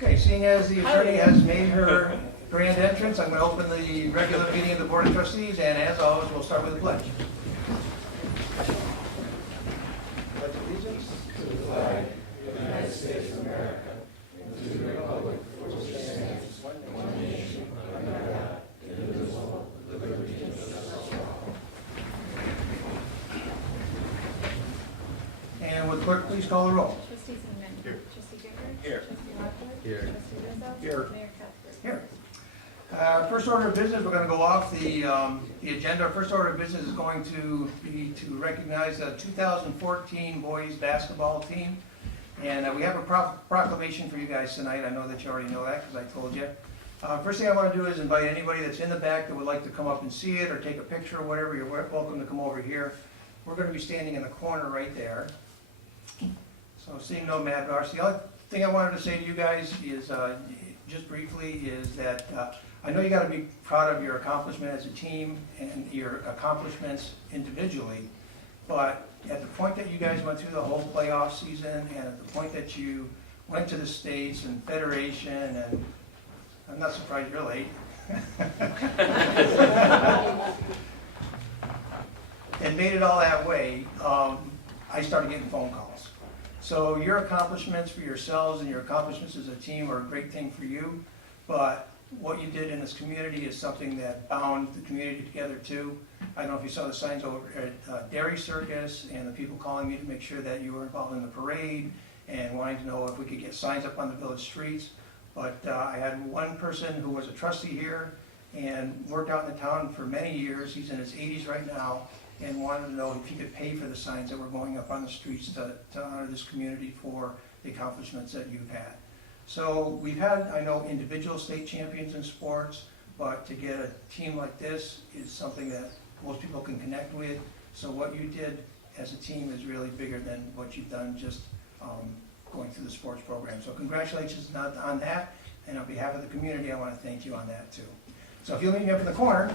Okay, seeing as the attorney has made her grand entrance, I'm going to open the regular meeting of the Board of Trustees, and as always, we'll start with the pledge. Pledge allegiance to the flag of the United States of America and to the republic for which it stands, one nation, under God, indivisible, with liberty and justice for all. And would clerk please call the roll? Trustee Zeman. Here. Trustee Gifford. Here. Trustee Lockwood. Here. Trustee Rizzo. Here. Mayor Cuthbert. Here. First order of business, we're going to go off the agenda. First order of business is going to be to recognize the 2014 boys basketball team. And we have a proclamation for you guys tonight. I know that you already know that because I told you. First thing I want to do is invite anybody that's in the back that would like to come up and see it or take a picture or whatever. You're welcome to come over here. We're going to be standing in the corner right there. So seeing no mad rush. The other thing I wanted to say to you guys is, just briefly, is that I know you got to be proud of your accomplishment as a team and your accomplishments individually, but at the point that you guys went through the whole playoff season and at the point that you went to the states and federation, and I'm not surprised you're late, and made it all that way, I started getting phone calls. So your accomplishments for yourselves and your accomplishments as a team are a great thing for you, but what you did in this community is something that bound the community together too. I don't know if you saw the signs over at Dairy Circus and the people calling me to make sure that you were involved in the parade and wanting to know if we could get signs up on the village streets. But I had one person who was a trustee here and worked out in the town for many years. He's in his 80s right now, and wanted to know if he could pay for the signs that were going up on the streets to honor this community for the accomplishments that you've had. So we've had, I know, individual state champions in sports, but to get a team like this is something that most people can connect with. So what you did as a team is really bigger than what you've done just going through the sports program. So congratulations on that, and on behalf of the community, I want to thank you on that too. So if you'll meet me up in the corner.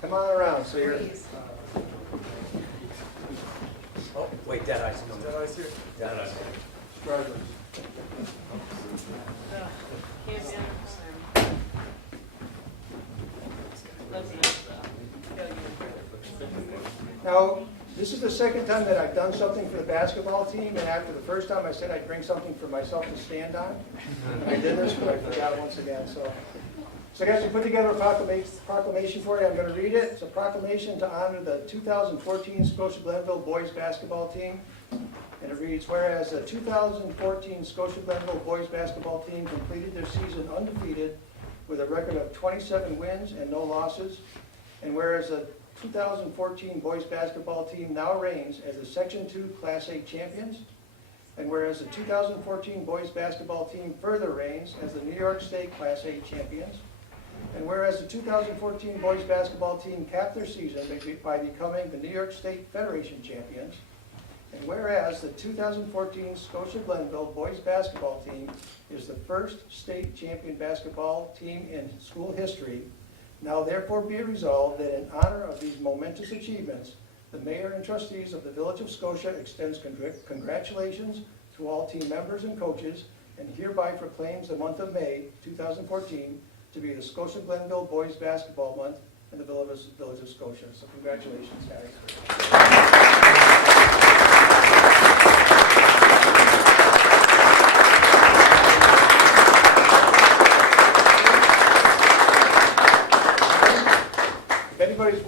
Come on around, so you're... Oh, wait, dead eyes. Dead eyes here? Dead eyes. Stragglers. Now, this is the second time that I've done something for the basketball team, and after the first time I said I'd bring something for myself to stand on. I did this, but I forgot once again. So guys, we put together a proclamation for you. I'm going to read it. It's a proclamation to honor the 2014 Scotia Glenville boys basketball team. And it reads, whereas the 2014 Scotia Glenville boys basketball team completed their season undefeated with a record of 27 wins and no losses, and whereas the 2014 boys basketball team now reigns as the Section 2 Class A champions, and whereas the 2014 boys basketball team further reigns as the New York State Class A champions, and whereas the 2014 boys basketball team capped their season by becoming the New York State Federation champions, and whereas the 2014 Scotia Glenville boys basketball team is the first state champion basketball team in school history, now therefore be it resolved that in honor of these momentous achievements, the mayor and trustees of the Village of Scotia extends congratulations to all team members and coaches, and hereby proclaims the month of May 2014 to be the Scotia Glenville Boys Basketball Month in the Village of Scotia. So congratulations, guys. If anybody's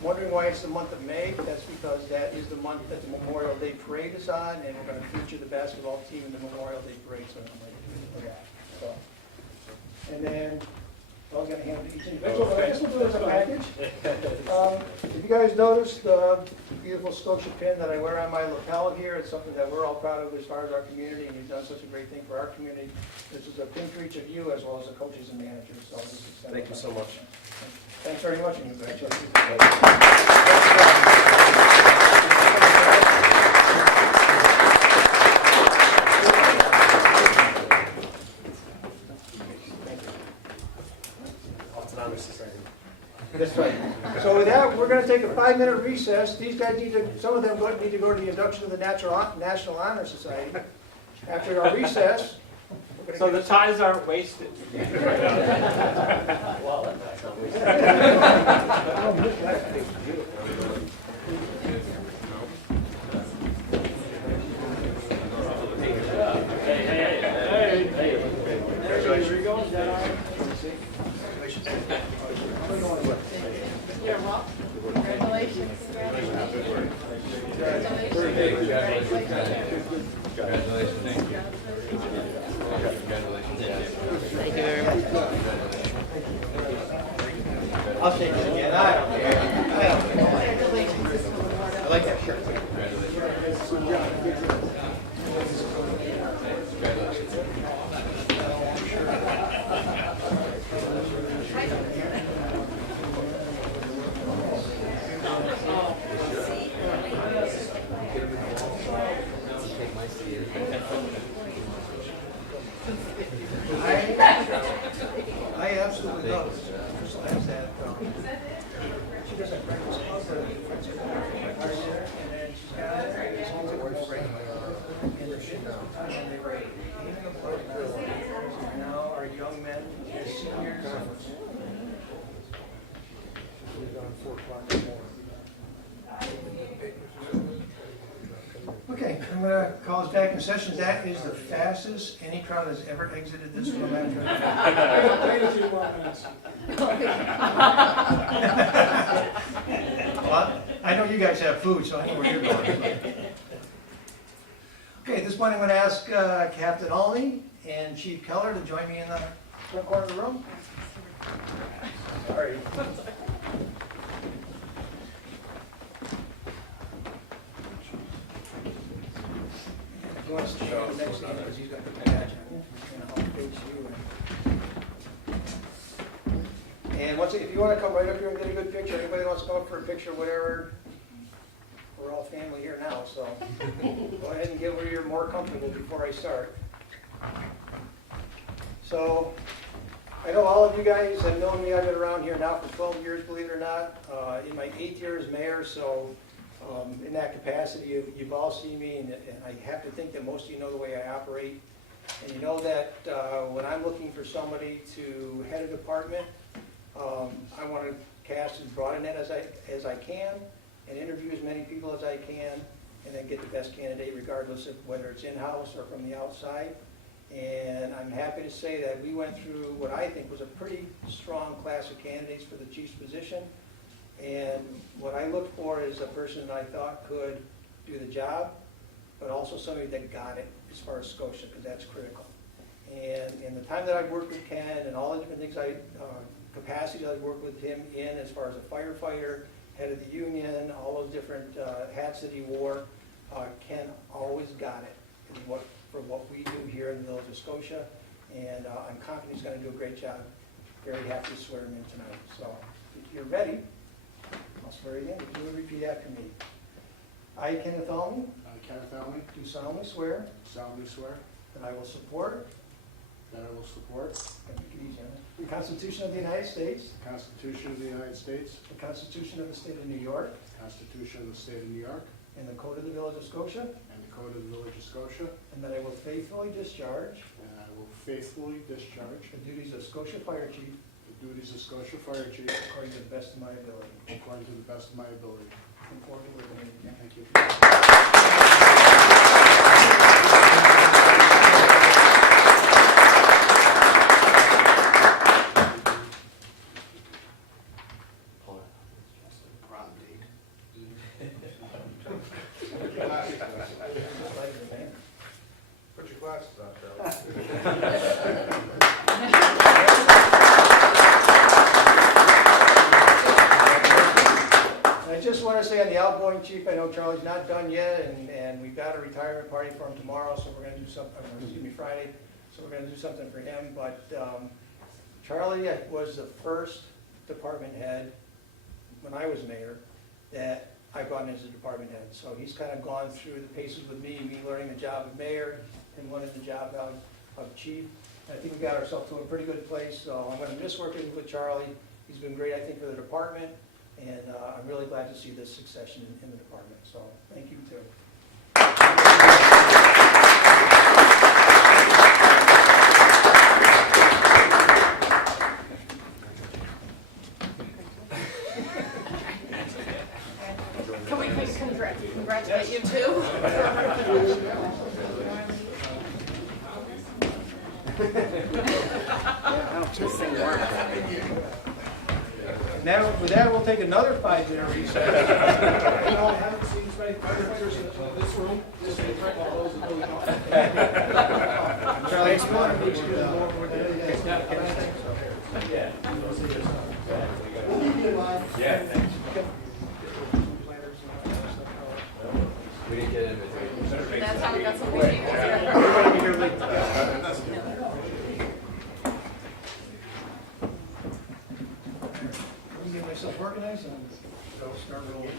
wondering why it's the month of May, that's because that is the month that the Memorial Day Parade is on, and we're going to feature the basketball team in the Memorial Day Parade. So, and then I was going to hand it to each individual, but I guess we'll do it as a package. If you guys noticed the beautiful Scotia pin that I wear on my lapel here, it's something that we're all proud of as far as our community, and you've done such a great thing for our community. This is a pin for each of you as well as the coaches and managers. So Thank you so much. Thanks very much, and congratulations. That's right. So with that, we're gonna take a 5-minute recess. These guys need to, some of them need to go to the induction of the National Honor Society. After our recess, we're gonna So get the ties aren't wasted. Congratulations. Thank you very much. I'll shake it again. I don't care. I don't care. I like that shirt. I absolutely love it. Just like that. She does a breakfast club for the friends of her, and then she's got this whole boyfriend in her shoes. And they were eating a blood now our young men, seniors. We've gone 4 o'clock in the morning. Okay, I'm going to call us back in session. That is the fastest any crowd has ever exited this room after. Wait a few more minutes. Well, I know you guys have food, so I know where you're going. Okay, at this point I'm going to ask Captain Olney and Chief Keller to join me in the front corner of the room. Sorry. He wants to show the next thing because he's got the badge on. And I'll face you. And once, if you want to come right up here and get a good picture, anybody wants to come up for a picture, whatever, we're all family here now, so go ahead and get where you're more comfortable before I start. So, I know all of you guys have known me. I've been around here now for 12 years, believe it or not. In my 8th year as mayor, so in that capacity, you've all seen me, and I have to think that most of you know the way I operate. And you know that when I'm looking for somebody to head a department, I want to cast as broad a net as I can and interview as many people as I can and then get the best candidate regardless of whether it's in-house or from the outside. And I'm happy to say that we went through what I think was a pretty strong class of candidates for the chief's position. And what I looked for is a person that I thought could do the job, but also somebody that got it as far as Scotia, because that's critical. And in the time that I've worked with Ken and all the different things capacities I've worked with him in as far as a firefighter, head of the union, all those different hats that he wore, Ken always got it for what we do here in the village of Scotia. And I'm confident he's going to do a great job. Very happy to swear him in tonight. So if you're ready, I'll swear you in. If you would repeat after me. I, Kenneth Olney, do solemnly swear that I will support the Constitution of the United States, The Constitution of the United States, the Constitution of the State of New York, the Constitution of the State of New York, and the Code of the Village of Scotia, and the Code of the Village of Scotia, and that I will faithfully discharge and I will faithfully discharge the duties of Scotia Fire Chief the duties of Scotia Fire Chief according to the best of my ability. according to the best of my ability. Looking forward to working with you. Thank you. Put your glasses on, Charlie. I just want to say on the outgoing chief, I know Charlie's not done yet, and we've got a retirement party for him tomorrow, so we're going to do something, Friday, so we're going to do something for him. But Charlie was the first department head, when I was mayor, that I brought in as a department head. So he's kind of gone through the paces with me learning the job of mayor, and learning the job of chief. And I think we got ourselves to a pretty good place, so I'm going to miss working with Charlie. He's been great, I think, for the department, and I'm really glad to see this succession in the department, so thank you too. Can we congratulate you too? Now, with that, we'll take another 5-minute recess. You know, I haven't seen as many firefighters in this room, just in front of those that really don't. Charlie, it's one of these two more than anything. We'll leave you in line. Yeah, thanks. Planners and all that stuff. We didn't get invited. That's how we got some We're gonna be here late. Let me get myself organized and go start rolling.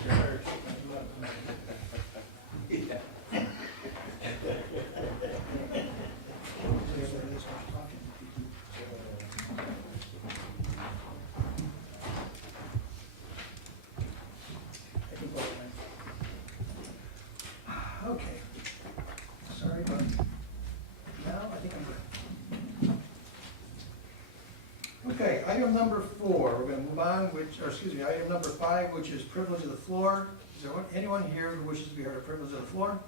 Okay. Sorry, but now I think I'm good. Okay, item number 4, we're going to move on, item number 5, which is privilege of the floor. Is there anyone here who wishes to be heard of privilege of the floor?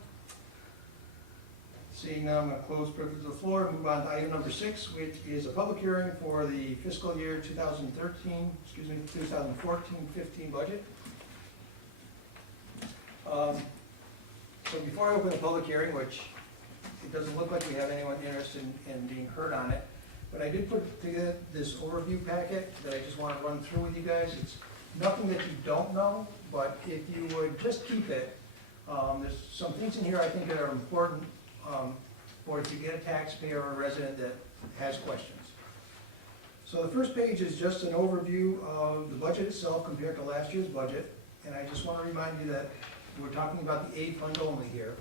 Seeing none, I'm going to close privilege of the floor and move on to item number 6, which is a public hearing for the fiscal year 2014-15 budget. So before I open the public hearing, which it doesn't look like we have anyone interested in being heard on it, but I did put together this overview packet that I just want to run through with you guys. It's nothing that you don't know, but if you would just keep it, there's some things in here I think that are important for if you get a taxpayer or a resident that has questions. So the first page is just an overview of the budget itself compared to last year's budget, and I just want to remind you that we're talking about the aid fund only here.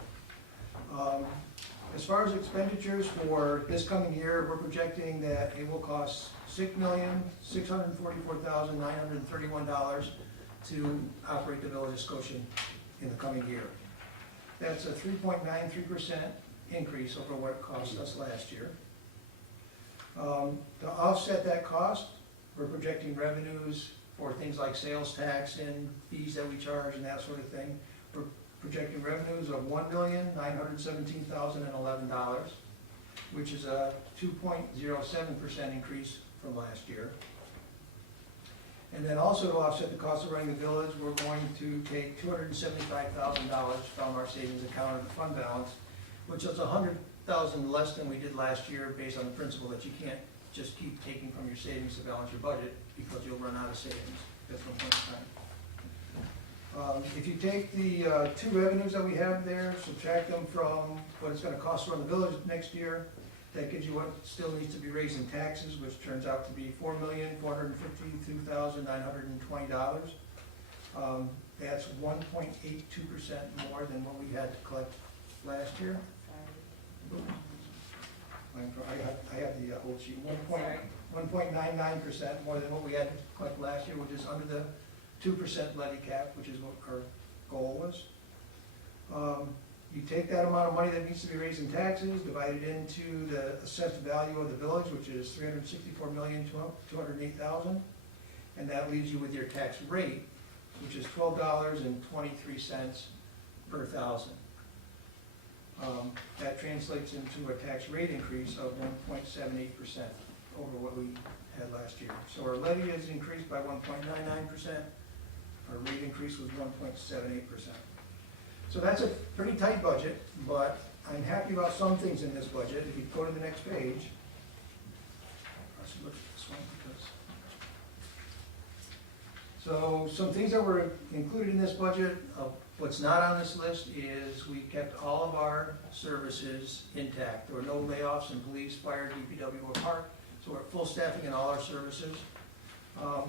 As far as expenditures for this coming year, we're projecting that it will cost $6,644,931 to operate the Village of Scotia in the coming year. That's a 3.93% increase over what it cost us last year. To offset that cost, we're projecting revenues for things like sales tax and fees that we charge and that sort of thing. We're projecting revenues of $1,917,011, which is a 2.07% increase from last year. And then also to offset the cost of running the village, we're going to take $275,000 from our savings account of the fund balance, which is $100,000 less than we did last year, based on the principle that you can't just keep taking from your savings to balance your budget, because you'll run out of savings at some point in time. If you take the 2 revenues that we have there, subtract them from what it's going to cost to run the village next year, that gives you what still needs to be raised in taxes, which turns out to be $4,452,920. That's 1.82% more than what we had to collect last year. I have the whole sheet. 1.99% more than what we had to collect last year, which is under the 2% levy cap, which is what our goal was. You take that amount of money that needs to be raised in taxes, divide it into the assessed value of the village, which is $364,208,000, and that leaves you with your tax rate, which is $12.23 per thousand. That translates into a tax rate increase of 1.78% over what we had last year. So our levy is increased by 1.99%. Our rate increase was 1.78%. So that's a pretty tight budget, but I'm happy about some things in this budget. If you go to the next page, let's look at this one because. So some things that were included in this budget, what's not on this list is we kept all of our services intact. There were no layoffs in police, fire, DPW, or park, so we're at full staffing in all our services.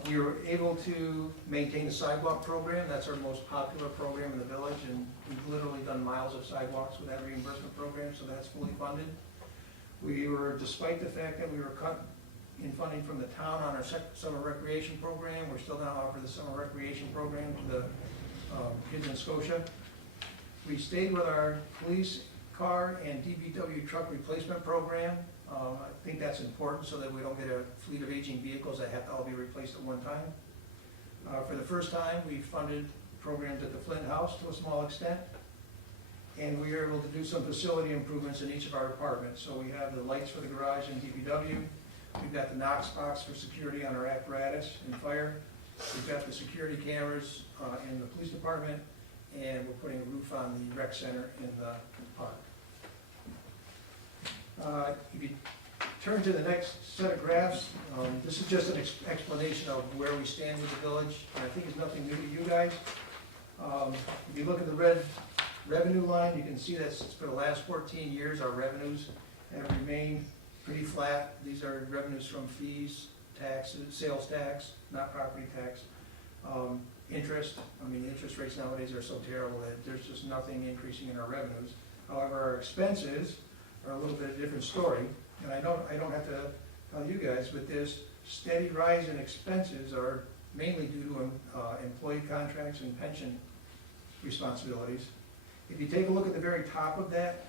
We were able to maintain the sidewalk program. That's our most popular program in the village, and we've literally done miles of sidewalks with that reimbursement program, so that's fully funded. We were, despite the fact that we were in funding from the town on our summer recreation program. We're still gonna offer the summer recreation program to the kids in Scotia. We stayed with our police car and DPW truck replacement program. I think that's important so that we don't get a fleet of aging vehicles that have to all be replaced at one time. For the first time, we funded programs at the Flint House to a small extent. And we were able to do some facility improvements in each of our departments. So we have the lights for the garage in DPW. We've got the Knox box for security on our apparatus and fire. We've got the security cameras in the police department. And we're putting a roof on the rec center in the park. If you turn to the next set of graphs, this is just an explanation of where we stand with the village. And I think it's nothing new to you guys. If you look at the red revenue line, you can see that for the last 14 years, our revenues have remained pretty flat. These are revenues from fees, taxes, sales tax, not property tax. Interest, I mean, the interest rates nowadays are so terrible that there's just nothing increasing in our revenues. However, our expenses are a little bit of a different story. And I don't have to tell you guys, but this steady rise in expenses are mainly due to employee contracts and pension responsibilities. If you take a look at the very top of that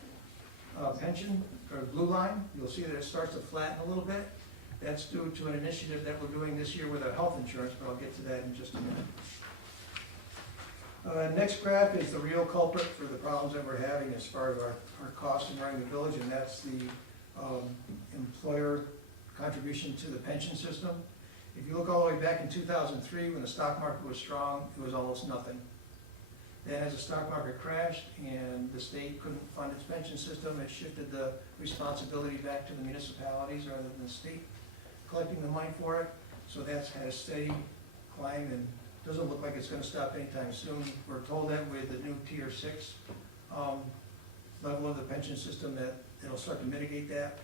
pension, or blue line, you'll see that it starts to flatten a little bit. That's due to an initiative that we're doing this year with our health insurance, but I'll get to that in just a minute. Next graph is the real culprit for the problems that we're having as far as our costs in running the village, and that's the employer contribution to the pension system. If you look all the way back in 2003, when the stock market was strong, it was almost nothing. Then as the stock market crashed and the state couldn't fund its pension system, it shifted the responsibility back to the municipalities rather than the state collecting the money for it. So that's had a steady climb and doesn't look like it's gonna stop anytime soon. We're told that with the new Tier 6 level of the pension system that it'll start to mitigate that,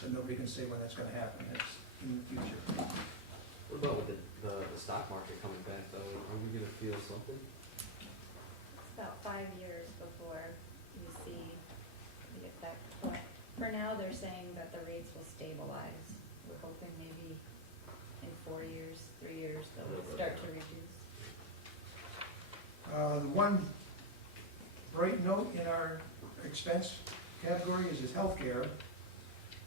but nobody can say when that's gonna happen. It's in the future. What about with the stock market coming back though? Are we gonna feel something? It's about 5 years before you see we get that point. For now, they're saying that the rates will stabilize. We're hoping maybe in 4 years, 3 years, they'll start to reduce. The one bright note in our expense category is healthcare.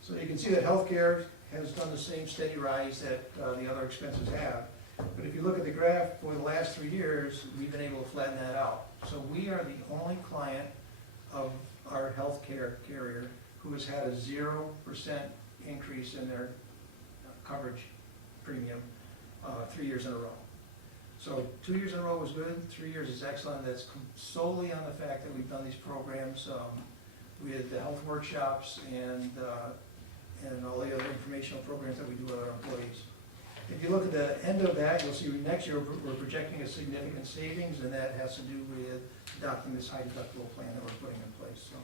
So you can see that healthcare has done the same steady rise that the other expenses have. But if you look at the graph for the last 3 years, we've been able to flatten that out. So we are the only client of our healthcare carrier who has had a 0% increase in their coverage premium 3 years in a row. So 2 years in a row was good, 3 years is excellent. That's solely on the fact that we've done these programs with the health workshops and all the other informational programs that we do with our employees. If you look at the end of that, you'll see next year we're projecting a significant savings, and that has to do with adopting this high deductible plan that we're putting in place. So.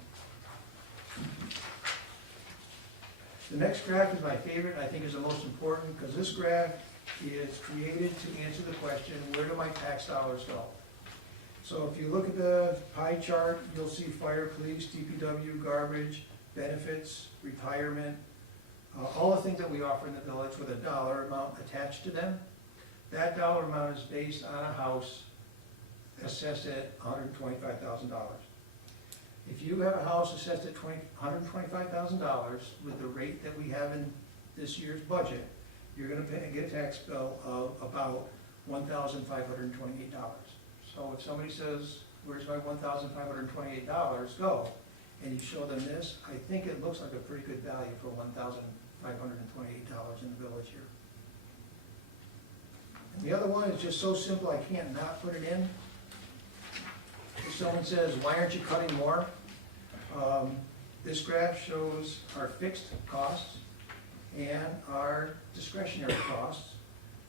The next graph is my favorite, and I think is the most important, because this graph is created to answer the question, where do my tax dollars go? So if you look at the pie chart, you'll see fire, police, DPW, garbage, benefits, retirement, all the things that we offer in the village with a dollar amount attached to them. That dollar amount is based on a house assessed at $125,000. If you have a house assessed at $125,000 with the rate that we have in this year's budget, you're gonna get a tax bill of about $1,528. So if somebody says, where's my $1,528 go? And you show them this, I think it looks like a pretty good value for $1,528 in the village here. And the other one is just so simple, I can't not put it in. If someone says, why aren't you cutting more? This graph shows our fixed costs and our discretionary costs.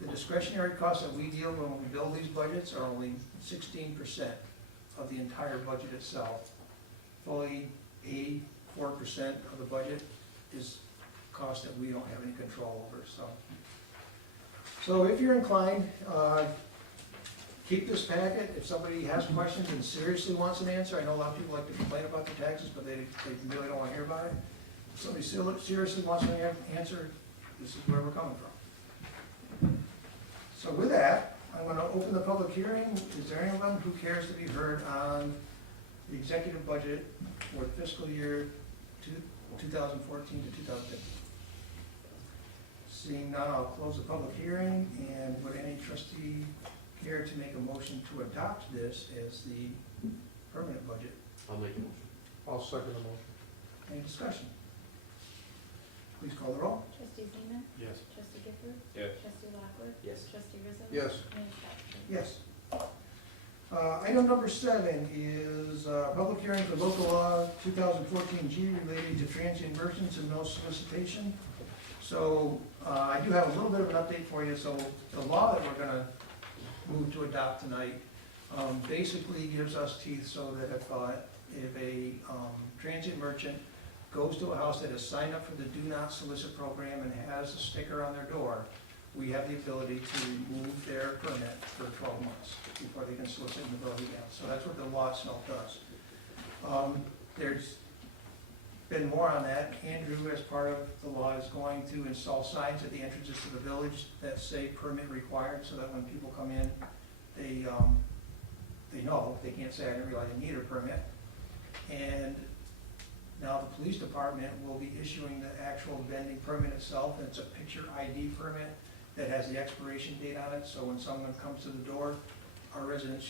The discretionary costs that we deal with when we build these budgets are only 16% of the entire budget itself. Fully 84% of the budget is costs that we don't have any control over. So if you're inclined, keep this packet. If somebody has questions and seriously wants an answer, I know a lot of people like to complain about the taxes, but they really don't want to hear about it. If somebody seriously wants an answer, this is where we're coming from. So with that, I'm gonna open the public hearing. Is there anyone who cares to be heard on the executive budget for fiscal year 2014 to 2015? Seeing none, I'll close the public hearing, and would any trustee care to make a motion to adopt this as the permanent budget? I'll make a motion. I'll second the motion. Any discussion? Please call the roll. Trustee Zeman? Yes. Trustee Gifford? Yes. Trustee Lockwood? Yes. Trustee Rizzo? Yes. Mayor Scott? Yes. Item number 7 is public hearing for local law 2014G related to transient merchants and no solicitation. So I do have a little bit of an update for you. So the law that we're going to move to adopt tonight basically gives us teeth so that if a transient merchant goes to a house that has signed up for the Do Not Solicit program and has a sticker on their door, we have the ability to remove their permit for 12 months before they can solicit in the building again. So that's what the law itself does. There's been more on that. Andrew, as part of the law, is going to install signs at the entrances to the village that say permit required, so that when people come in, they know, they can't say, I didn't realize I need a permit. And now the police department will be issuing the actual vending permit itself, and it's a picture ID permit that has the expiration date on it, so when someone comes to the door, our residents